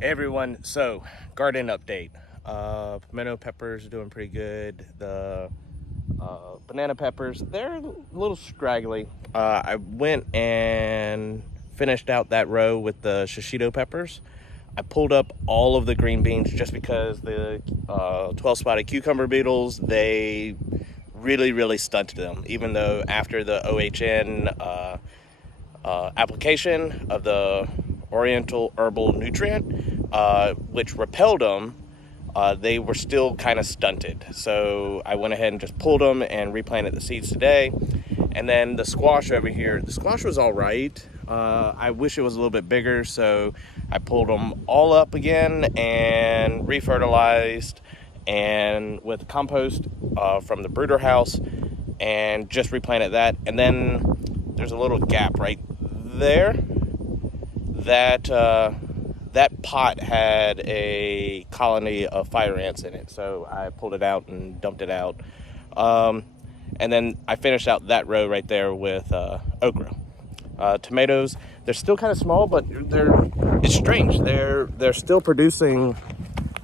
Hey everyone, so garden update. Pimento peppers are doing pretty good. The banana peppers, they're a little scraggly. I went and finished out that row with the shishito peppers. I pulled up all of the green beans just because the 12 spotted cucumber beetles, they really stunted them. Even though after the OHN application of the Oriental Herbal Nutrient, which repelled them, they were still kind of stunted. So I went ahead and just pulled them and replanted the seeds today. And then the squash over here, the squash was all right. I wish it was a little bit bigger, so I pulled them all up again and refertilized and with compost from the brooder house and just replanted that. And then there's a little gap right there that that pot had a colony of fire ants in it, so I pulled it out and dumped it out. And then I finished out that row right there with okra. Tomatoes, they're still kind of small, but it's strange. They're still producing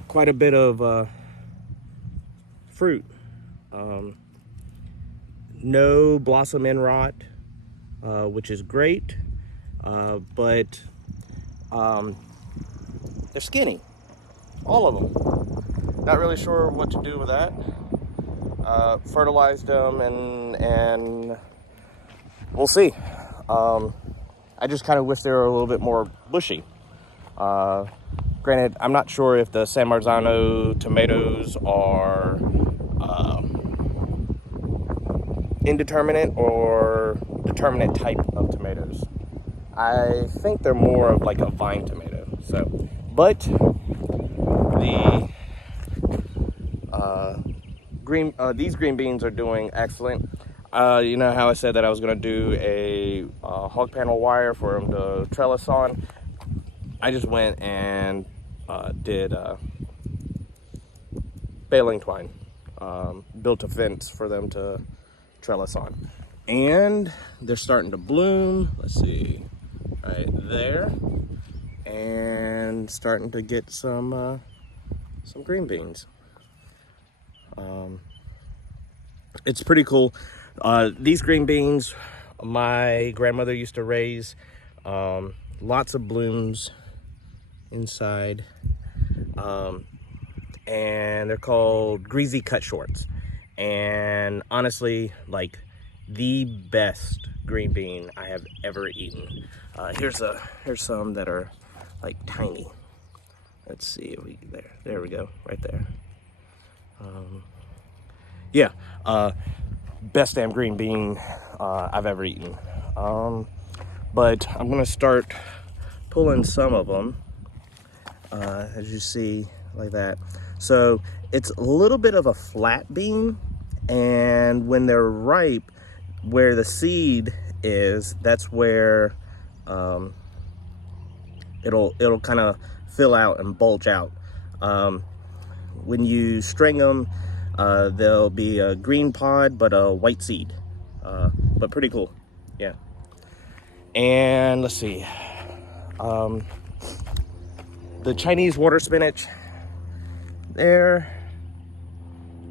quite a bit of fruit. No blossom end rot, which is great, but they're skinny, all of them. Not really sure what to do with that. Fertilized them and we'll see. I just kind of wish they were a little bit more bushy. Granted, I'm not sure if the San Marzano tomatoes are indeterminate or determinate type of tomatoes. I think they're more of like a vine tomato. So, but the these green beans are doing excellent. You know how I said that I was going to do a hog panel wire for them to trellis on? I just went and did baling twine, built a fence for them to trellis on, and they're starting to bloom. Let's see, right there, and starting to get some green beans. It's pretty cool. These green beans, my grandmother used to raise. Lots of blooms inside, and they're called greasy cut shorts. And honestly, like the best green bean I have ever eaten. Here's some that are like tiny. Let's see if there we go, right there. Yeah, best damn green bean I've ever eaten. But I'm gonna start pulling some of them, as you see, like that. So it's a little bit of a flat bean, and when they're ripe, where the seed is, that's where it'll kind of fill out and bulge out. When you string them, there'll be a green pod but a white seed, but pretty cool. Yeah. And let's see, the Chinese water spinach there,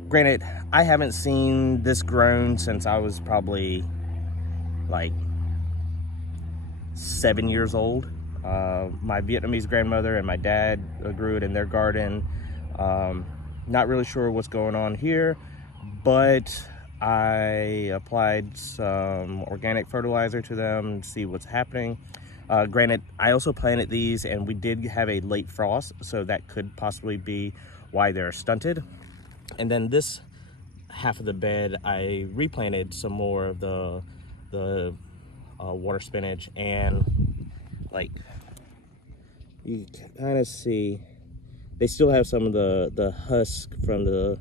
granted I haven't seen this grown since I was probably like 7 years old. My Vietnamese grandmother and my dad grew it in their garden. Not really sure what's going on here, but I applied some organic fertilizer to them to see what's happening. Granted, I also planted these and we did have a late frost, so that could possibly be why they're stunted. And then this half of the bed, I replanted some more of the water spinach, and like you can kind of see, they still have some of the husk from the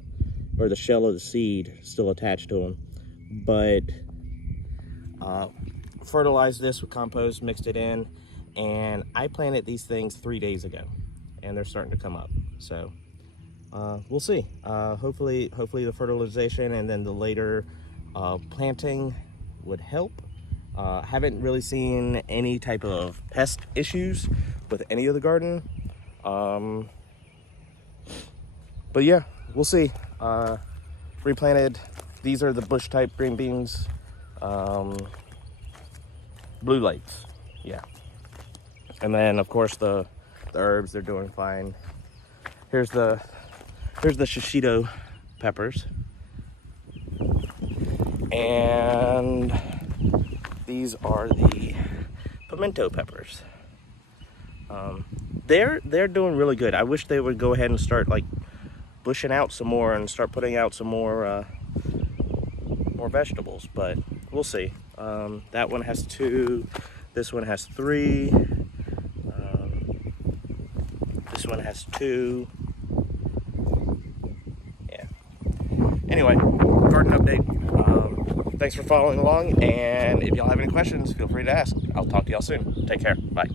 shell of the seed still attached to them. But fertilized this with compost, mixed it in, and I planted these things 3 days ago, and they're starting to come up. So we'll see. Hopefully the fertilization and then the later planting would help. Haven't really seen any type of pest issues with any of the garden. But yeah, we'll see. Replanted. These are the bush type green beans. Blue lights. Yeah. And then of course the herbs, they're doing fine. Here's the shishito peppers. And these are the pimento peppers. They're doing really good. I wish they would go ahead and start like bushing out some more and start putting out some more vegetables, but we'll see. That one has 2. This one has 3. This one has 2. Yeah. Anyway, garden update. Thanks for following along, and if y'all have any questions, feel free to ask. I'll talk to y'all soon. Take care. Bye.